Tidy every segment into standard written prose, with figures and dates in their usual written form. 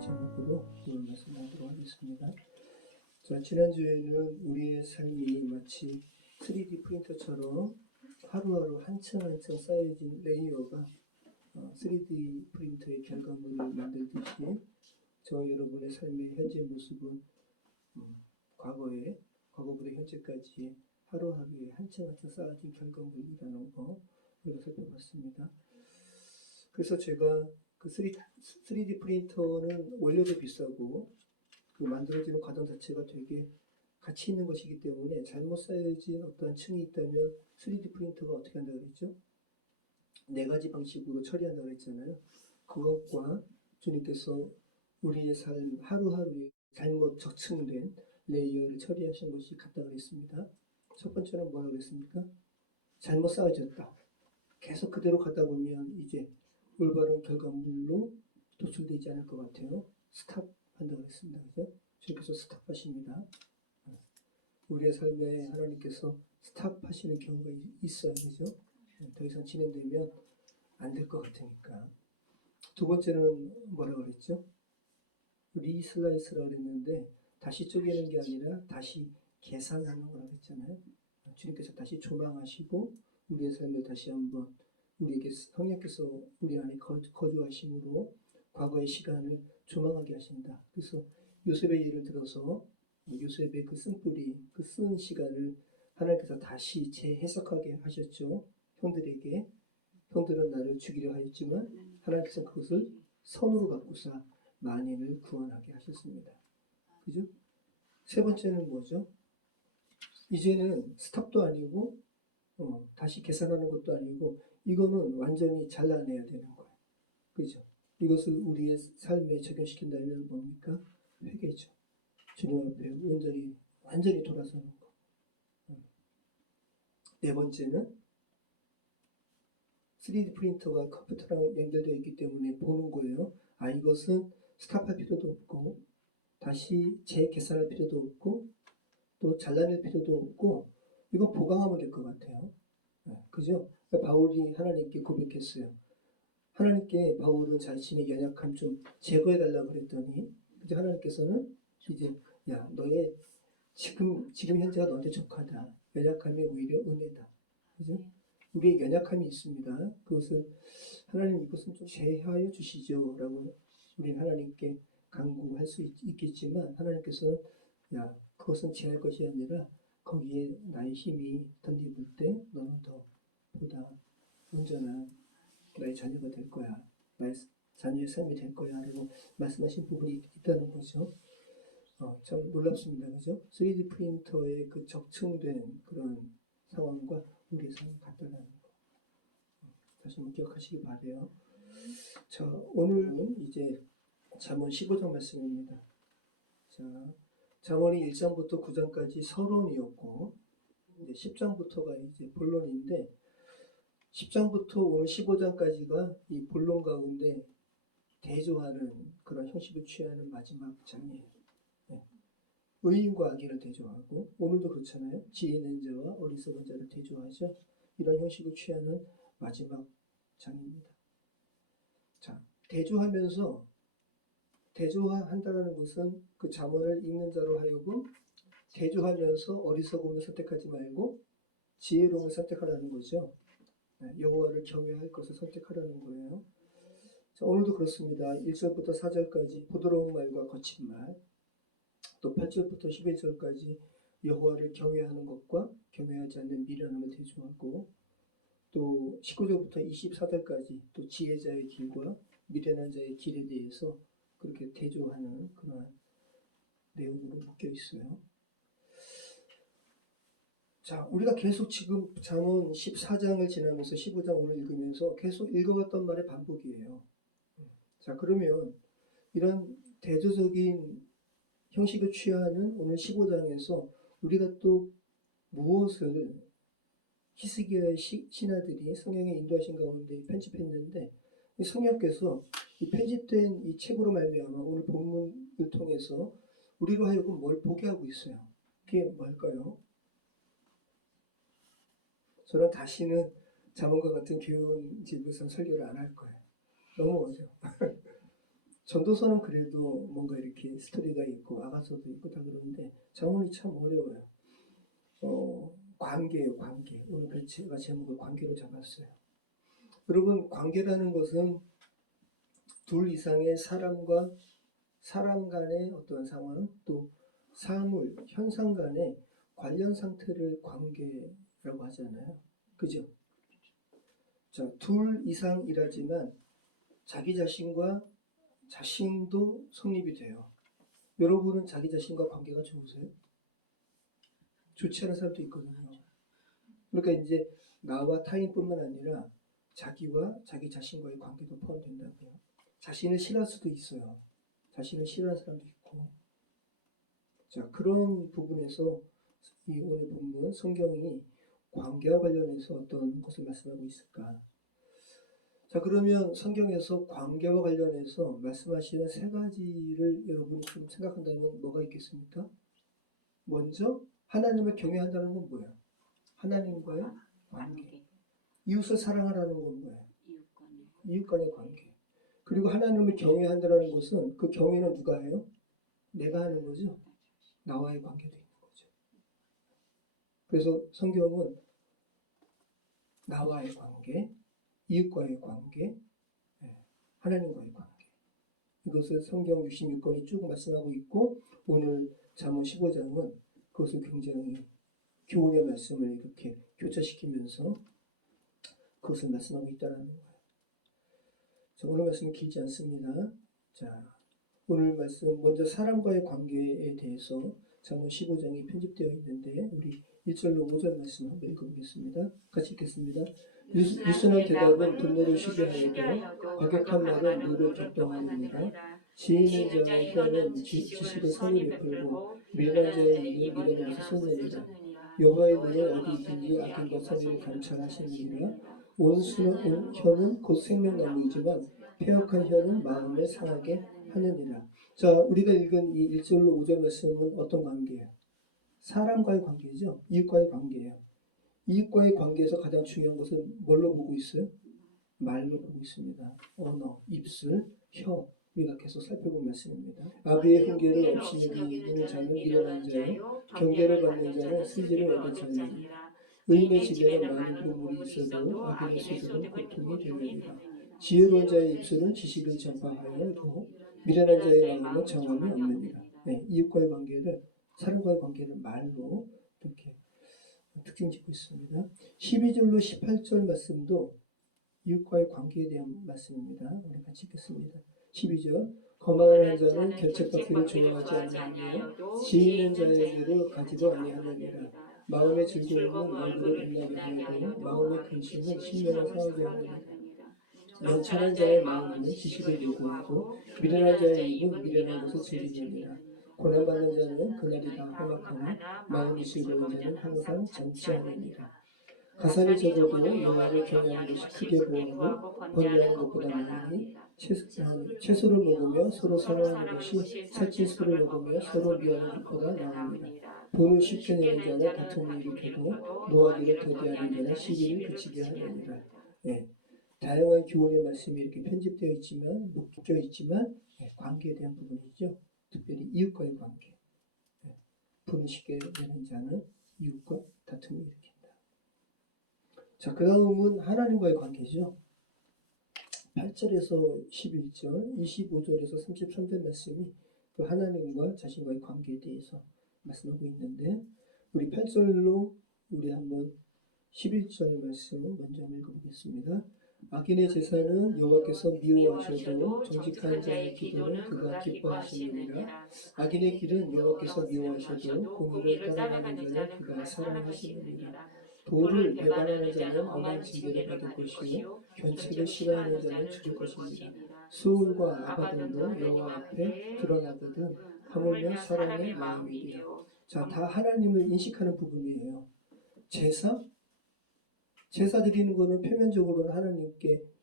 제목으로 오늘 말씀하도록 하겠습니다. 자, 지난주에는 우리의 삶이 마치 3D 프린터처럼 하루하루 한층 한층 쌓여진 레이어가 3D 프린터의 결과물을 만들듯이 저와 여러분의 삶의 현재 모습은 과거부터 현재까지 하루하루에 한층 한층 쌓아진 결과물이라는 거 우리가 살펴봤습니다. 그래서 제가 그 3D 프린터는 원료도 비싸고 그 만들어지는 과정 자체가 되게 가치 있는 것이기 때문에 잘못 쌓여진 어떠한 층이 있다면 3D 프린터가 어떻게 한다고 그랬죠? 4가지 방식으로 처리한다고 그랬잖아요. 그것과 주님께서 우리의 삶 하루하루에 잘못 적층된 레이어를 처리하신 것이 같다고 그랬습니다. 첫 번째는 뭐라고 그랬습니까? 잘못 쌓여졌다. 계속 그대로 가다 보면 이제 올바른 결과물로 도출되지 않을 것 같아요. 스탑한다고 했습니다. 그죠? 주님께서 스탑하십니다. 우리의 삶에 하나님께서 스탑하시는 경우가 있어요. 그죠? 더 이상 진행되면 안 될 것 같으니까. 두 번째는 뭐라고 그랬죠? 리슬라이스라고 그랬는데 다시 쪼개는 게 아니라 다시 계산하는 거라고 했잖아요. 주님께서 다시 조망하시고 우리의 삶을 다시 한번 우리에게 성령께서 우리 안에 거주하심으로 과거의 시간을 조망하게 하신다. 그래서 요셉의 예를 들어서 요셉의 그 쓴뿌리, 그 쓴 시간을 하나님께서 다시 재해석하게 하셨죠. 형들은 나를 죽이려 하였지만 하나님께서 그것을 선으로 바꾸사 만인을 구원하게 하셨습니다. 그죠? 세 번째는 뭐죠? 이제는 스탑도 아니고 다시 계산하는 것도 아니고 이거는 완전히 잘라내야 되는 거예요. 그죠? 이것을 우리의 삶에 적용시킨다면 뭡니까? 회개죠. 주님 앞에 완전히 돌아서는 거. 네 번째는 3D 프린터가 컴퓨터랑 연결되어 있기 때문에 보는 거예요. 이것은 스탑할 필요도 없고 다시 재계산할 필요도 없고 또 잘라낼 필요도 없고 이거 보강하면 될 것 같아요. 그죠? 바울이 하나님께 고백했어요. 하나님께 바울은 자신의 연약함 좀 제거해달라고 그랬더니 그죠? 하나님께서는 이제 야 너의 지금 현재가 너한테 족하다. 연약함이 오히려 은혜다. 그죠? 우리의 연약함이 있습니다. 그것을 하나님 이것은 좀 제하여 주시죠 라고 우리는 하나님께 간구할 수 있겠지만 하나님께서는 야 그것은 제할 것이 아니라 거기에 나의 힘이 덧입을 때 너는 더 보다 온전한 나의 자녀가 될 거야. 나의 자녀의 삶이 될 거야 라고 말씀하신 부분이 있다는 거죠. 참 놀랍습니다. 그죠? 3D 프린터의 그 적층된 그런 상황과 우리의 삶이 같다는 거. 다시 한번 기억하시기 바라요. 자, 오늘은 이제 잠언 15장 말씀입니다. 자, 잠언이 1장부터 9장까지 서론이었고 이제 10장부터가 이제 본론인데 10장부터 오늘 15장까지가 이 본론 가운데 대조하는 그런 형식을 취하는 마지막 장이에요. 의인과 악인을 대조하고 오늘도 그렇잖아요. 지혜 있는 자와 어리석은 자를 대조하죠. 이런 형식을 취하는 마지막 장입니다. 자, 대조한다는 것은 그 잠언을 읽는 자로 하여금 대조하면서 어리석음을 선택하지 말고 지혜로움을 선택하라는 거죠. 여호와를 경외할 것을 선택하라는 거예요. 자, 오늘도 그렇습니다. 1절부터 4절까지 부드러운 말과 거친 말, 또 8절부터 11절까지 여호와를 경외하는 것과 경외하지 않는 미련함을 대조하고 또 19절부터 24절까지 또 지혜자의 길과 미련한 자의 길에 대해서 그렇게 대조하는 그러한 내용으로 묶여 있어요. 자, 우리가 계속 지금 잠언 14장을 지나면서 15장 오늘 읽으면서 계속 읽어왔던 말의 반복이에요. 자, 그러면 이런 대조적인 형식을 취하는 오늘 15장에서 우리가 또 무엇을 히스기야의 신하들이 성령의 인도하신 가운데 편집했는데 이 성령께서 이 편집된 이 책으로 말미암아 오늘 본문을 통해서 우리로 하여금 뭘 보게 하고 있어요. 그게 뭘까요? 저는 다시는 잠언과 같은 교훈 집에서 설교를 안 할 거예요. 너무 어려워. 전도서는 그래도 뭔가 이렇게 스토리가 있고 아가서도 있고 다 그러는데 잠언이 참 어려워요. 관계예요, 관계. 오늘 그래서 제가 제목을 관계로 잡았어요. 여러분, 관계라는 것은 둘 이상의 사람과 사람 간의 어떤 상황, 또 사물, 현상 간의 관련 상태를 관계라고 하잖아요. 그죠? 자, 둘 이상이라지만 자기 자신과 자신도 성립이 돼요. 여러분은 자기 자신과 관계가 좋으세요? 좋지 않은 사람도 있거든요. 그러니까 이제 나와 타인뿐만 아니라 자기와 자기 자신과의 관계도 포함된다고요. 자신을 싫어할 수도 있어요. 자신을 싫어하는 사람도 있고. 자, 그런 부분에서 이 오늘 본문 성경이 관계와 관련해서 어떤 것을 말씀하고 있을까? 자, 그러면 성경에서 관계와 관련해서 말씀하시는 세 가지를 여러분이 좀 생각한다면 뭐가 있겠습니까? 먼저 하나님을 경외한다는 건 뭐예요? 하나님과의 관계. 이웃을 사랑하라는 건 뭐예요? 이웃 간의 관계. 그리고 하나님을 경외한다는 것은 그 경외는 누가 해요? 내가 하는 거죠. 나와의 관계도 있는 거죠. 그래서 성경은 나와의 관계, 이웃과의 관계, 하나님과의 관계. 이것을 성경 66권이 쭉 말씀하고 있고 오늘 잠언 15장은 그것을 굉장히 교훈의 말씀을 이렇게 교차시키면서 그것을 말씀하고 있다는 거예요. 자, 오늘 말씀은 길지 않습니다. 자, 오늘 말씀 먼저 사람과의 관계에 대해서 잠언 15장이 편집되어 있는데 우리 1절로 5절 말씀 한번 읽어보겠습니다. 같이 읽겠습니다. 유순한 대답은 분노를 쉬게하여도 과격한 말은 노를 격동하느니라. 지혜있는 자의 혀는 지식을 선히 베풀고 미련한 자의 입은 미련한 것을 쏟느니라. 여호와의 눈은 어디 있든지 악인과 선의를 감찰하시느니라. 온순한 혀는 곧 생명나무이지만 패역한 혀는 마음을 상하게 하느니라. 자, 우리가 읽은 이 1절로 5절 말씀은 어떤 관계예요? 사람과의 관계죠. 이웃과의 관계예요. 이웃과의 관계에서 가장 중요한 것은 뭘로 보고 있어요? 말로 보고 있습니다. 언어, 입술, 혀. 우리가 계속 살펴본 말씀입니다. 아비의 훈계를 없이 여기는 자는 미련한 자요, 경계를 받는 자는 슬기를 얻은 자니라. 의인의 집에는 많은 보물이 있어도 악인의 소득은 고통이 되느니라. 지혜로운 자의 입술은 지식을 전파하여도 미련한 자의 마음은 정함이 없느니라. 네, 이웃과의 관계를, 사람과의 관계를 말로 이렇게 특징 짓고 있습니다. 12절로 18절 말씀도 이웃과의 관계에 대한 말씀입니다. 우리 같이 읽겠습니다. 12절 거만한 자는 결책받기를 조용하지 아니하며 지혜 있는 자에게로 가지도 아니하느니라. 마음의 즐거움은 얼굴을 빛나게 하여도 마음의 근심은 심령을 상하게 하느니라. 명철한 자의 마음은 지식을 요구하고 미련한 자의 입은 미련한 것을 즐기느니라. 고난받는 자는 그날이 다 험악하나 마음이 즐거운 자는 항상 잔치하느니라. 가산이 적어도 여호와를 경외하는 것이 크게 보하고 번뇌하는 것보다 나으니 채소를 먹으며 서로 선호하는 것이 살찐 술을 먹으며 서로 미워하는 것보다 나으니라. 돈을 쉽게 내는 자는 다툼을 일으켜도 노하기를 더디하는 자는 시비를 그치게 하느니라. 네. 다양한 교훈의 말씀이 이렇게 편집되어 있지만 묶여 있지만 관계에 대한 부분이죠. 특별히 이웃과의 관계. 돈을 쉽게 내는 자는 이웃과 다툼을 일으킨다. 자, 그 다음은 하나님과의 관계죠. 8절에서 11절, 25절에서 33절 말씀이 그 하나님과 자신과의 관계에 대해서 말씀하고 있는데 우리 8절로 우리 한번 11절 말씀 먼저 읽어보겠습니다. 악인의 제사는 여호와께서 미워하셔도 정직한 자의 기도는 그가 기뻐하시느니라. 악인의 길은 여호와께서 미워하셔도 공의를 따라가는 자는 그가 사랑하시느니라. 도를 배반하는 자는 엄한 징계를 받을 것이요 견책을 싫어하는 자는 죽을 것입니다. 수울과 아바돈도 여호와 앞에 드러나거든 하물며 사람의 마음이리요. 자, 다 하나님을 인식하는 부분이에요. 제사 드리는 거는 표면적으로는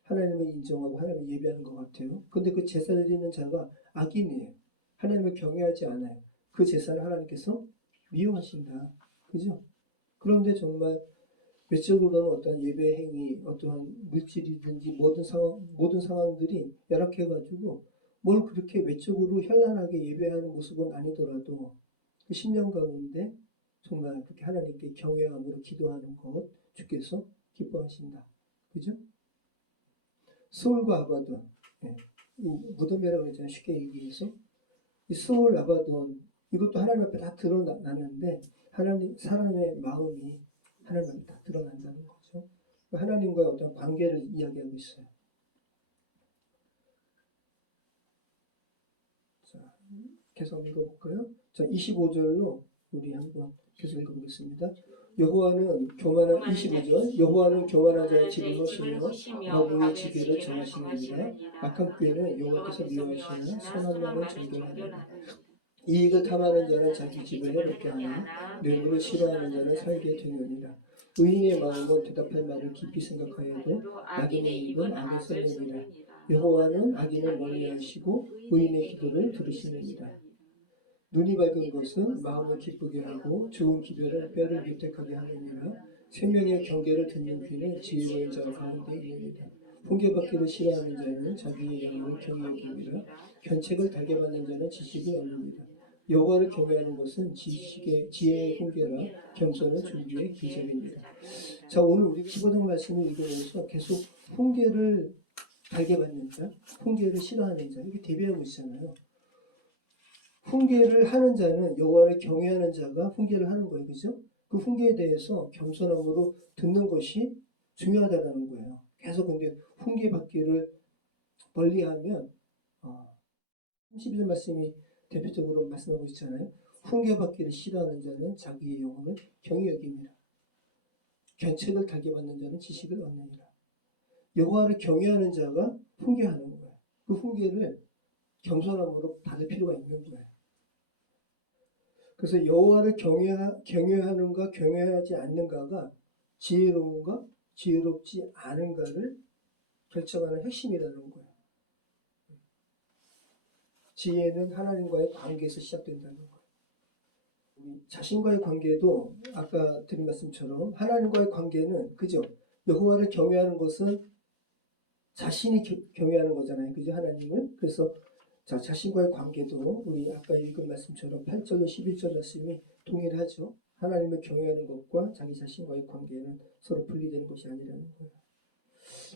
하나님을 인정하고 하나님을 예배하는 것 같아요. 근데 그 제사 드리는 자가 악인이에요. 하나님을 경외하지 않아요. 그 제사를 하나님께서 미워하신다. 그죠? 그런데 정말 외적으로는 어떤 예배 행위, 어떠한 물질이든지 모든 상황들이 열악해가지고 뭘 그렇게 외적으로 현란하게 예배하는 모습은 아니더라도 그 심령 가운데 정말 그렇게 하나님께 경외함으로 기도하는 것 주께서 기뻐하신다. 그죠? 스올과 아바돈, 예. 이 무덤이라고 그랬잖아요. 쉽게 얘기해서 이 스올 아바돈 이것도 하나님 앞에 다 드러나는데 하나님 사람의 마음이 하나님 앞에 다 드러난다는 거죠. 하나님과의 어떤 관계를 이야기하고 있어요. 자, 계속 읽어볼까요? 자, 25절로 우리 한번 계속 읽어보겠습니다. 여호와는 교만한 25절 여호와는 교만한 자의 집을 허시며 과부의 지배를 정하시느니라. 악한 꾀는 여호와께서 미워하시나 선한 말은 정결하느니라. 이익을 탐하는 자는 자기 집을 해롭게 하나 뇌물을 싫어하는 자는 살게 되느니라. 의인의 마음은 대답할 말을 깊이 생각하여도 악인의 입은 악을 썰느니라. 여호와는 악인을 멀리하시고 의인의 기도를 들으시느니라. 눈이 밝은 것은 마음을 기쁘게 하고 좋은 기별은 뼈를 유택하게 하느니라. 생명의 경계를 듣는 귀는 지혜로운 자 가운데 있느니라. 훈계받기를 싫어하는 자는 자기의 영혼을 경히 여기니라. 견책을 달게 받는 자는 지식을 얻느니라. 여호와를 경외하는 것은 지혜의 훈계라. 겸손은 준비의 기적입니다. 자, 오늘 우리 15장 말씀을 읽으면서 계속 훈계를 달게 받는 자, 훈계를 싫어하는 자 이렇게 대비하고 있잖아요. 훈계를 하는 자는 여호와를 경외하는 자가 훈계를 하는 거예요. 그죠? 그 훈계에 대해서 겸손함으로 듣는 것이 중요하다는 거예요. 계속 근데 훈계 받기를 멀리하면 32절 말씀이 대표적으로 말씀하고 있잖아요. 훈계 받기를 싫어하는 자는 자기의 영혼을 경히 여깁니다. 견책을 달게 받는 자는 지식을 얻느니라. 여호와를 경외하는 자가 훈계하는 거예요. 그 훈계를 겸손함으로 받을 필요가 있는 거예요. 그래서 여호와를 경외하는가 경외하지 않는가가 지혜로운가 지혜롭지 않은가를 결정하는 핵심이라는 거예요. 지혜는 하나님과의 관계에서 시작된다는 거예요. 자신과의 관계도 아까 드린 말씀처럼 하나님과의 관계는 그죠? 여호와를 경외하는 것은 자신이 경외하는 거잖아요. 그죠? 하나님을. 그래서 자, 자신과의 관계도 우리 아까 읽은 말씀처럼 8절로 11절 말씀이 동일하죠. 하나님을 경외하는 것과 자기 자신과의 관계는 서로 분리되는 것이 아니라는 거예요.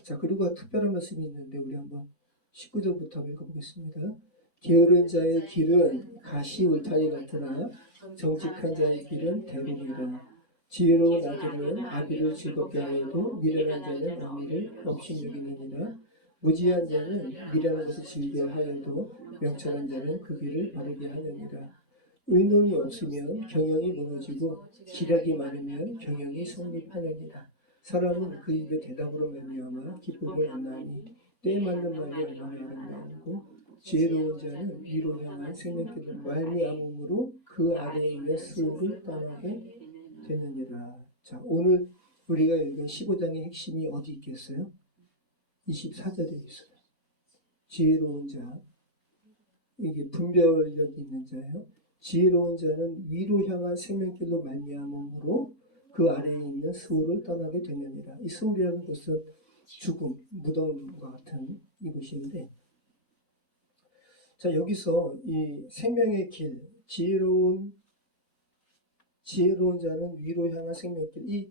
자, 그리고 특별한 말씀이 있는데 우리 한번 19절부터 한번 읽어보겠습니다. 게으른 자의 길은 가시 울타리 같으나 정직한 자의 길은 대로니라. 지혜로운 아들은 아비를 즐겁게 하여도 미련한 자는 어미를 업신여기느니라. 무지한 자는 미련한 것을 즐겨 하여도 명철한 자는 그 길을 바르게 하느니라. 의논이 없으면 경영이 무너지고 기략이 많으면 경영이 성립하느니라. 사람은 그 입의 대답으로 말미암아 기쁨을 얻나니 때에 맞는 말이 얼마나 아름다운고 지혜로운 자는 위로 향한 생명길을 말미암음으로 그 아래에 있는 스올을 떠나게 되느니라. 자, 오늘 우리가 읽은 15장의 핵심이 어디 있겠어요? 24절에 있어요. 지혜로운 자, 이게 분별력이 있는 자예요. 지혜로운 자는 위로 향한 생명길로 말미암음으로 그 아래에 있는 스올을 떠나게 되느니라. 이 스올이라는 것은 죽음, 무덤과 같은 이곳인데, 자, 여기서 이 생명의 길, 지혜로운 자는 위로 향한 생명길, 이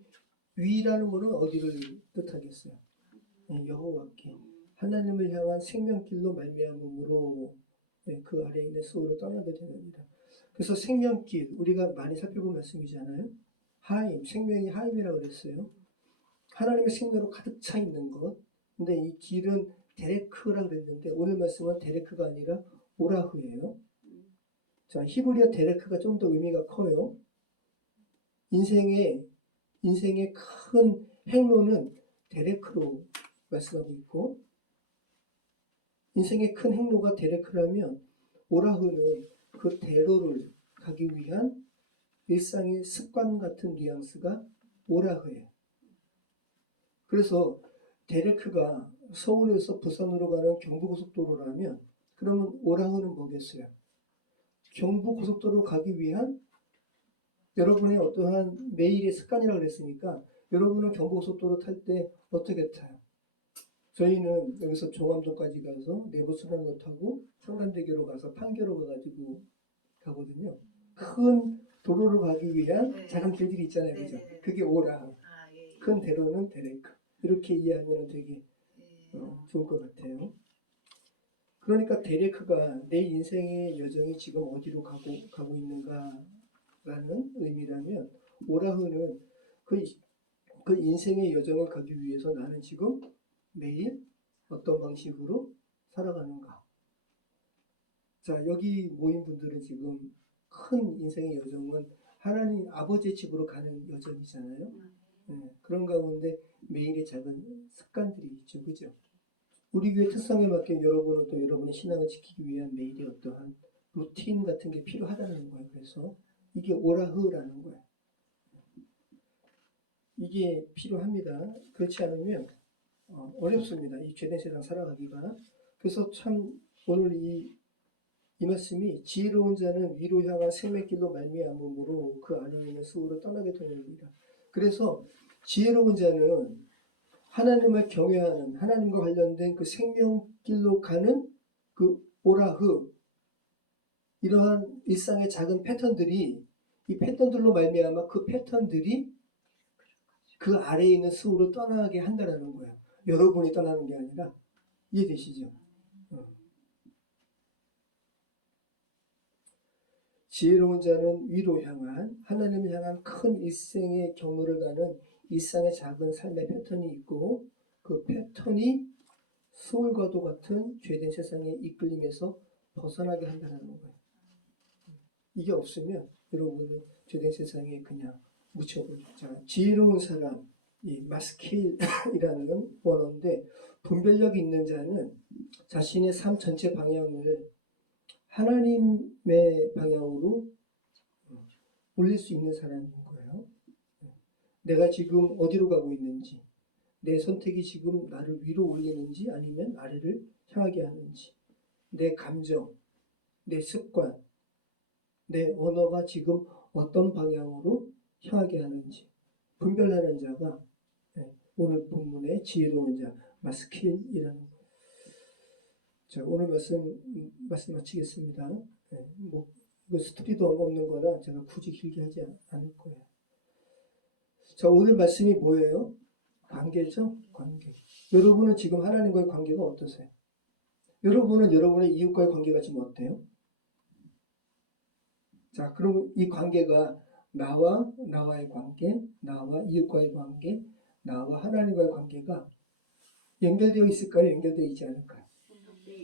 위라는 것은 어디를 뜻하겠어요? 여호와께 하나님을 향한 생명길로 말미암음으로 그 아래에 있는 스올을 떠나게 되느니라. 그래서 생명길 우리가 많이 살펴본 말씀이잖아요. 하임, 생명이 하임이라고 그랬어요. 하나님의 생명으로 가득 차 있는 것. 근데 이 길은 데레크라고 그랬는데 오늘 말씀은 데레크가 아니라 오라흐예요. 자, 히브리어 데레크가 좀 더 의미가 커요. 인생의 큰 행로는 데레크로 말씀하고 있고, 인생의 큰 행로가 데레크라면 오라흐는 그 대로를 가기 위한 일상의 습관 같은 뉘앙스가 오라흐예요. 그래서 데레크가 서울에서 부산으로 가는 경부고속도로라면 그러면 오라흐는 뭐겠어요? 경부고속도로 가기 위한 여러분의 어떠한 매일의 습관이라고 그랬으니까 여러분은 경부고속도로 탈 때 어떻게 타요? 저희는 여기서 종암동까지 가서 내부순환로 타고 성산대교로 가서 판교로 가가지고 가거든요. 큰 도로로 가기 위한 네. 작은 길들이 있잖아요. 그죠? 네네네. 그게 오라. 아, 예. 큰 대로는 데레크. 이렇게 이해하면 되게 예. 좋을 것 같아요. 그러니까 데레크가 내 인생의 여정이 지금 어디로 가고 있는가라는 의미라면 오라흐는 그 인생의 여정을 가기 위해서 나는 지금 매일 어떤 방식으로 살아가는가. 자, 여기 모인 분들은 지금 큰 인생의 여정은 하나님 아버지의 집으로 가는 여정이잖아요. 그런 가운데 매일의 작은 습관들이 있죠. 그죠? 우리 교회 특성에 맞게 여러분은 또 여러분의 신앙을 지키기 위한 매일의 어떠한 루틴 같은 게 필요하다는 거예요. 그래서 이게 오라흐라는 거예요. 이게 필요합니다. 그렇지 않으면 어렵습니다. 이 죄된 세상 살아가기가. 그래서 참 오늘 이 말씀이 지혜로운 자는 위로 향한 생명길로 말미암음으로 그 안에 있는 수고를 떠나게 되느니라. 그래서 지혜로운 자는 하나님을 경외하는 하나님과 관련된 그 생명길로 가는 그 오라흐 이러한 일상의 작은 패턴들이 이 패턴들로 말미암아 그 패턴들이 그 아래에 있는 수호를 떠나게 한다는 거예요. 여러분이 떠나는 게 아니라. 이해되시죠? 지혜로운 자는 위로 향한 하나님을 향한 큰 일생의 경로를 가는 일상의 작은 삶의 패턴이 있고 그 패턴이 소울과도 같은 죄된 세상의 이끌림에서 벗어나게 한다는 거예요. 이게 없으면 여러분은 죄된 세상에 그냥 묻혀버리죠. 지혜로운 사람, 이 마스킬이라는 원어인데 분별력 있는 자는 자신의 삶 전체 방향을 하나님의 방향으로 올릴 수 있는 사람인 거예요. 내가 지금 어디로 가고 있는지, 내 선택이 지금 나를 위로 올리는지 아니면 아래를 향하게 하는지, 내 감정, 내 습관, 내 언어가 지금 어떤 방향으로 향하게 하는지 분별하는 자가 오늘 본문의 지혜로운 자, 마스킬이라는 거예요. 자, 오늘 말씀 마치겠습니다. 뭐 이거 스토리도 없는 거라 제가 굳이 길게 하지 않을 거예요. 자, 오늘 말씀이 뭐예요? 관계죠? 관계. 여러분은 지금 하나님과의 관계가 어떠세요? 여러분은 여러분의 이웃과의 관계가 지금 어때요? 자, 그럼 이 관계가 나와의 관계, 나와 이웃과의 관계, 나와 하나님과의 관계가 연결되어 있을까요? 연결되어 있지 않을까요?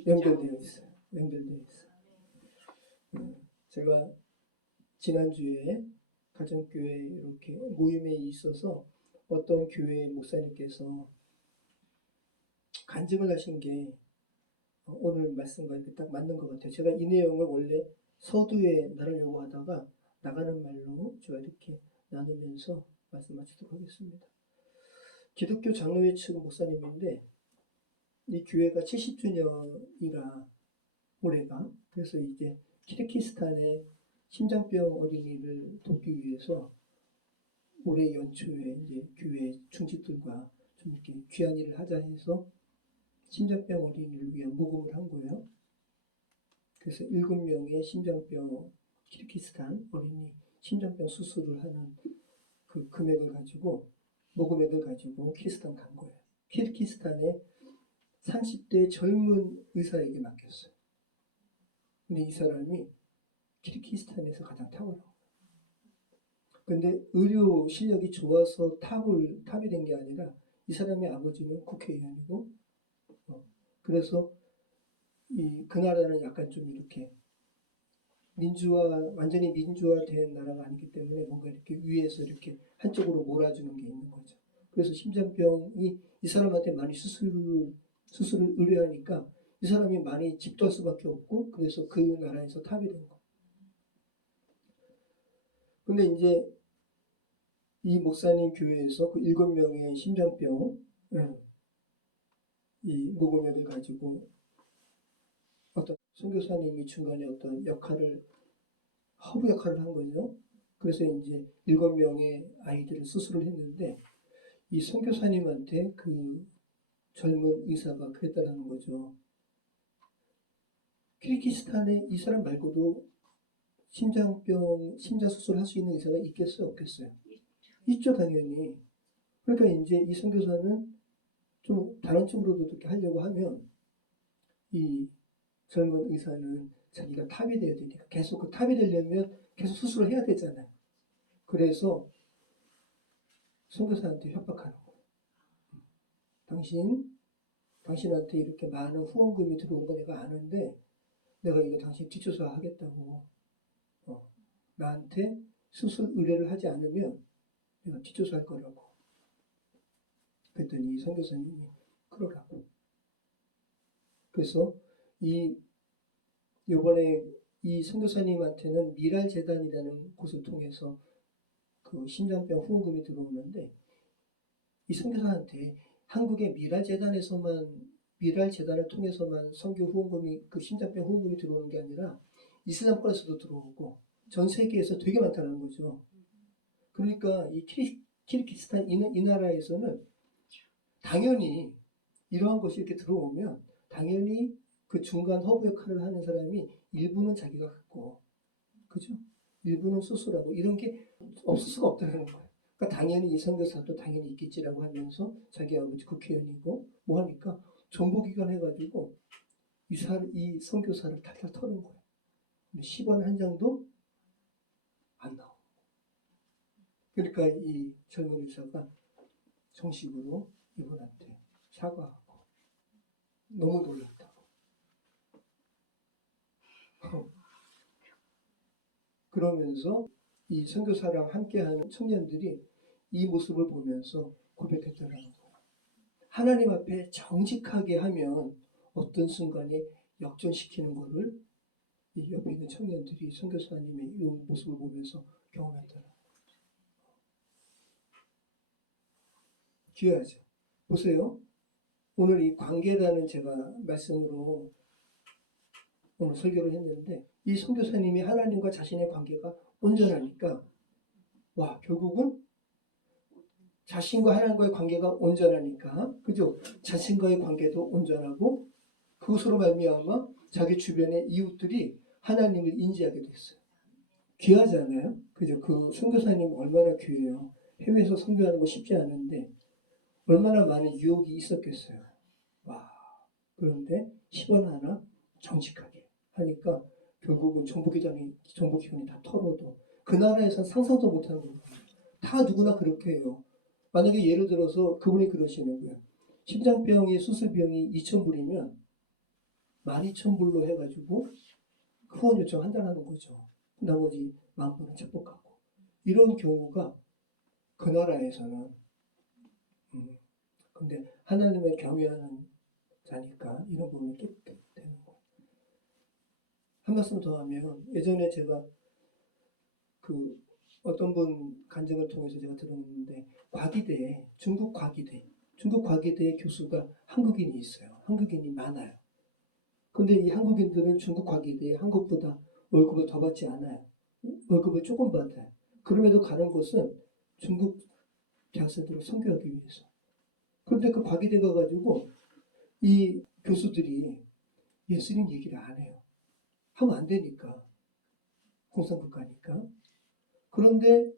연결되어 있어요. 연결되어 있어요. 제가 지난주에 가정교회 이렇게 모임에 있어서 어떤 교회 목사님께서 간증을 하신 게 오늘 말씀과 이렇게 딱 맞는 것 같아요. 제가 이 내용을 원래 서두에 나누려고 하다가 나가는 말로 제가 이렇게 나누면서 말씀 마치도록 하겠습니다. 기독교 장로회 측 목사님인데 이 교회가 70주년이라 올해가 그래서 이제 키르기스탄의 심장병 어린이를 돕기 위해서 올해 연초에 이제 교회 중직들과 좀 이렇게 귀한 일을 하자 해서 심장병 어린이를 위한 모금을 한 거예요. 그래서 7명의 심장병 키르기스탄 어린이 심장병 수술을 하는 그 금액을 가지고 모금액을 가지고 키르기스탄 간 거예요. 키르기스탄의 30대 젊은 의사에게 맡겼어요. 근데 이 사람이 키르기스탄에서 가장 탁월한 거예요. 근데 의료 실력이 좋아서 탑이 된 게 아니라 이 사람의 아버지는 국회의원이고 그래서 그 나라는 약간 좀 이렇게 완전히 민주화된 나라가 아니기 때문에 뭔가 이렇게 위에서 이렇게 한쪽으로 몰아주는 게 있는 거죠. 그래서 심장병이 이 사람한테 많이 수술을 의뢰하니까 이 사람이 많이 집도할 수밖에 없고 그래서 그 나라에서 탑이 된 거예요. 근데 이제 이 목사님 교회에서 그 7명의 심장병 이 모금액을 가지고 어떤 선교사님이 중간에 어떤 허브 역할을 한 거죠. 그래서 이제 7명의 아이들을 수술을 했는데 이 선교사님한테 그 젊은 의사가 그랬다는 거죠. 키르기스탄에 이 사람 말고도 심장 수술을 할 수 있는 의사가 있겠어요, 없겠어요? 있죠, 당연히. 그러니까 이제 이 선교사는 좀 다른 쪽으로도 이렇게 하려고 하면 이 젊은 의사는 자기가 탑이 돼야 되니까 계속 그 탑이 되려면 계속 수술을 해야 되잖아요. 그래서 선교사한테 협박하는 거예요. 당신한테 이렇게 많은 후원금이 들어온 거 내가 아는데 내가 이거 당신 뒷조사 하겠다고 나한테 수술 의뢰를 하지 않으면 내가 뒷조사할 거라고. 그랬더니 이 선교사님이 그러라고. 그래서 요번에 이 선교사님한테는 미랄재단이라는 곳을 통해서 그 심장병 후원금이 들어오는데 이 선교사한테 한국의 미랄재단을 통해서만 선교 후원금이 그 심장병 후원금이 들어오는 게 아니라 이슬람권에서도 들어오고 전 세계에서 되게 많다는 거죠. 그러니까 이 키르기스탄 이 나라에서는 당연히 이러한 것이 이렇게 들어오면 당연히 그 중간 허브 역할을 하는 사람이 일부는 자기가 갖고, 그죠? 일부는 수술하고 이런 게 없을 수가 없다는 거예요. 그러니까 당연히 이 선교사도 당연히 있겠지라고 하면서 자기 아버지 국회의원이고 뭐 하니까 정보기관 해가지고 이 선교사를 탈탈 털은 거예요. 10원 한 장도 안 나오고. 그러니까 이 젊은 의사가 정식으로 이분한테 사과하고 너무 놀랐다고. 그러면서 이 선교사랑 함께하는 청년들이 이 모습을 보면서 고백했더라는 거예요. 하나님 앞에 정직하게 하면 어떤 순간에 역전시키는 것을 이 옆에 있는 청년들이 선교사님의 이 모습을 보면서 경험했더라는 거예요. 귀하죠. 보세요. 오늘 이 관계라는 제가 말씀으로 오늘 설교를 했는데 이 선교사님이 하나님과 자신의 관계가 온전하니까 결국은 자신과 하나님과의 관계가 온전하니까 그죠? 자신과의 관계도 온전하고 그것으로 말미암아 자기 주변의 이웃들이 하나님을 인지하게 됐어요. 귀하잖아요. 그죠? 그 선교사님 얼마나 귀해요. 해외에서 선교하는 거 쉽지 않은데 얼마나 많은 유혹이 있었겠어요. 그런데 10원 하나 정직하게 하니까 결국은 정보기관이 다 털어도 그 나라에서 상상도 못하는 거예요. 다 누구나 그렇게 해요. 만약에 예를 들어서 그분이 그러시는 거예요. 심장병의 수술비용이 2,000불이면 12,000불로 해가지고 후원 요청한다는 거죠. 나머지 10,000불은 착복하고. 이런 경우가 그 나라에서는 근데 하나님을 경외하는 자니까 이런 부분이 깨끗하게 되는 거예요. 한 말씀 더 하면 예전에 제가 그 어떤 분 간증을 통해서 제가 들었는데 중국 과기대 교수가 한국인이 있어요. 한국인이 많아요. 근데 이 한국인들은 중국 과기대에 한국보다 월급을 더 받지 않아요. 월급을 조금 받아요. 그럼에도 가는 곳은 중국 대학생들을 선교하기 위해서. 그런데 그 과기대 가가지고 이 교수들이 예수님 얘기를 안 해요. 하면 안 되니까. 공산국가니까. 그런데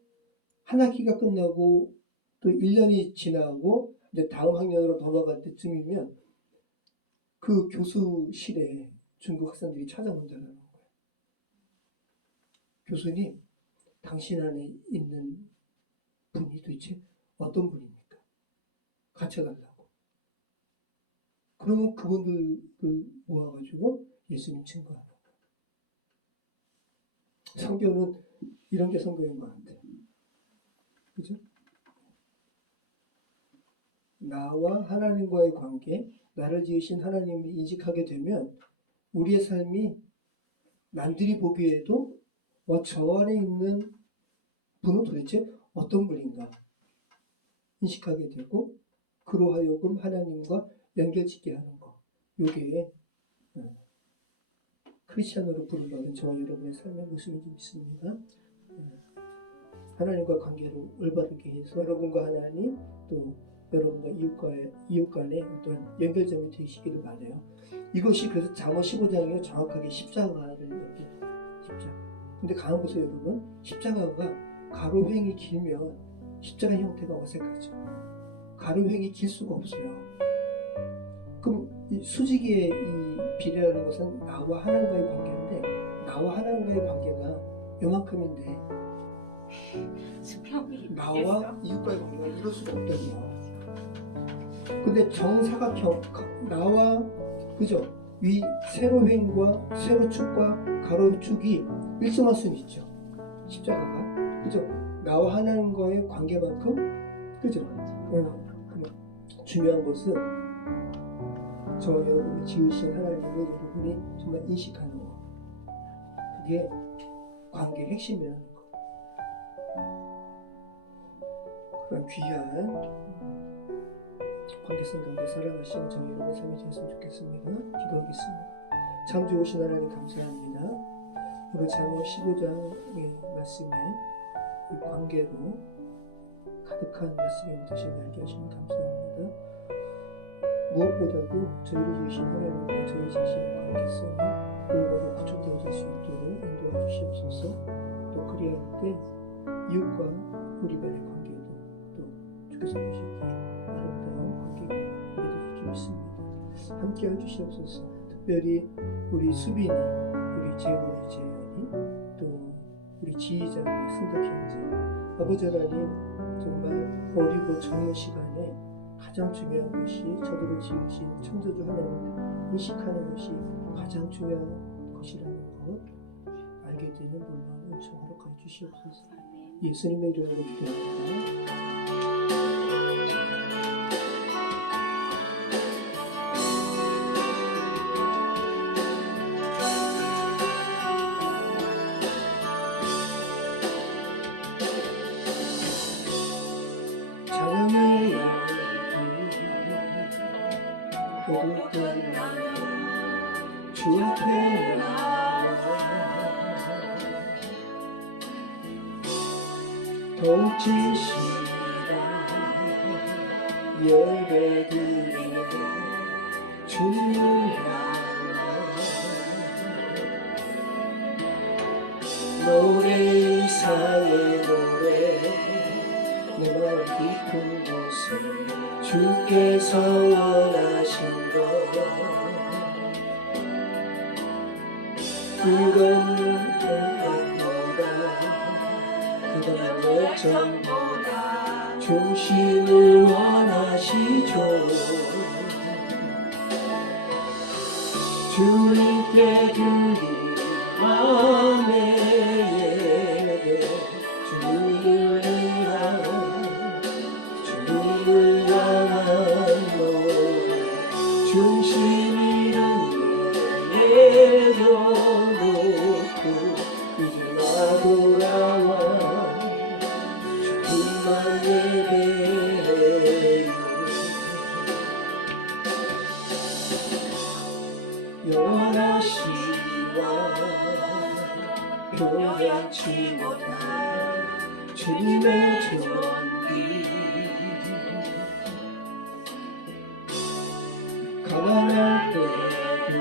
한 학기가 끝나고 또 1년이 지나고 이제 다음 학년으로 넘어갈 때쯤이면 그 교수실에 중국 학생들이 찾아온다는 거예요. 교수님, 당신 안에 있는 분이 도대체 어떤 분입니까? 가르쳐달라고. 그러면 그분들을 모아가지고 예수님 증거하는 거예요. 선교는 이런 게 선교인 것 같아요. 그죠? 나와 하나님과의 관계, 나를 지으신 하나님을 인식하게 되면 우리의 삶이 남들이 보기에도 저 안에 있는 분은 도대체 어떤 분인가 인식하게 되고 그로 하여금 하나님과 연결짓게 하는 거. 이게 크리스천으로 부름받은 저와 여러분의 삶의 모습인지 믿습니다. 하나님과 관계를 올바르게 해서 여러분과 하나님 또 여러분과 이웃 간의 어떤 연결점이 되시기를 바라요. 이것이 그래서 잠언 15장에 정확하게 십자가를 얘기해요. 십자가. 근데 가만 보세요, 여러분. 십자가가 가로횡이 길면 십자가 형태가 어색하죠. 가로횡이 길 수가 없어요. 그럼 이 수직의 이 비례라는 것은 나와 하나님과의 관계인데, 나와 하나님과의 관계가 요만큼인데 나와 이웃과의 관계가 이럴 수가 없다고요. 근데 정사각형, 나와 그죠? 위 세로횡과 세로축과 가로축이 일정할 수는 있죠. 십자가가 그죠? 나와 하나님과의 관계만큼 그죠? 중요한 것은 저 여러분이 지으신 하나님을 여러분이 정말 인식하는 것. 그게 관계의 핵심이라는 것. 그런 귀한 관계성 가운데 살아가시는 저 여러분의 삶이 되었으면 좋겠습니다. 기도하겠습니다. 참 좋으신 하나님 감사합니다. 오늘 잠언 15장의 말씀에 이 관계로 가득한 말씀이 되시길 알게 하시니 감사합니다. 무엇보다도 저희를 지으신 하나님과 저희 자신의 관계성이 올바로 구축되어질 수 있도록 인도해 주시옵소서. 또 그리할 때 이웃과 우리 간의 관계도 또 주께서 보시기에 아름다운 관계가 맺어질 수 있습니다. 함께 해주시옵소서. 특별히 우리 수빈이, 우리 재원이, 또 우리 지휘자의 승덕 형제, 아버지 하나님 정말 어리고 정의 시간에 가장 중요한 것이 저들을 지으신 창조주 하나님을 인식하는 것이 가장 중요한 것이라는 것 알게 되는 놀라운 은총 허락하여 주시옵소서. 예수님의 이름으로 기도합니다. 덩치시라 예배드리며 주를 향하여 노래 이상의 노래 내 마음 깊은 곳에 주께서 원하신 것 그건 전보다 중심을 원하시죠. 주님께 드린 마음의 예배 주님을 향한 노래 중심 이름 내려놓고 이제 나 돌아와 영원하시와 표현치 못할 주님의 존귀 가난할 때도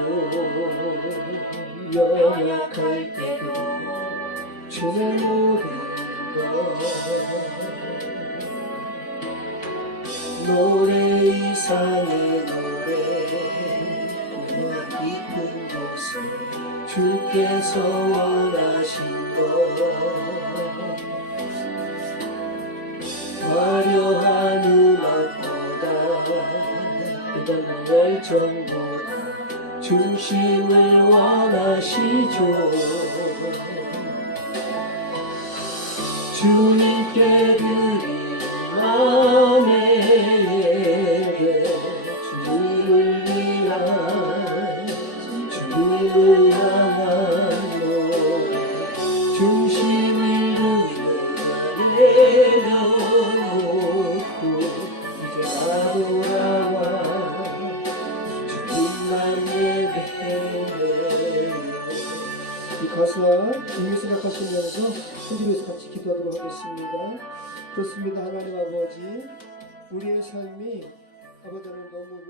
연약할 때도 주의 모든 노래 이상의 노래 내 깊은 곳에 주께서 원하신 것 화려한 음악보다 뜨거운 열정보다 중심을 원하시죠. 주님께 드린 마음의 예배 주님을 향한 노래 중심을 내려놓고 이제 나 돌아와 주님만 예배해요. 이 가사 이미 생각하시면서 손들어서 같이 기도하도록 하겠습니다. 그렇습니다. 하나님 아버지 우리의 삶이 아버지는 너무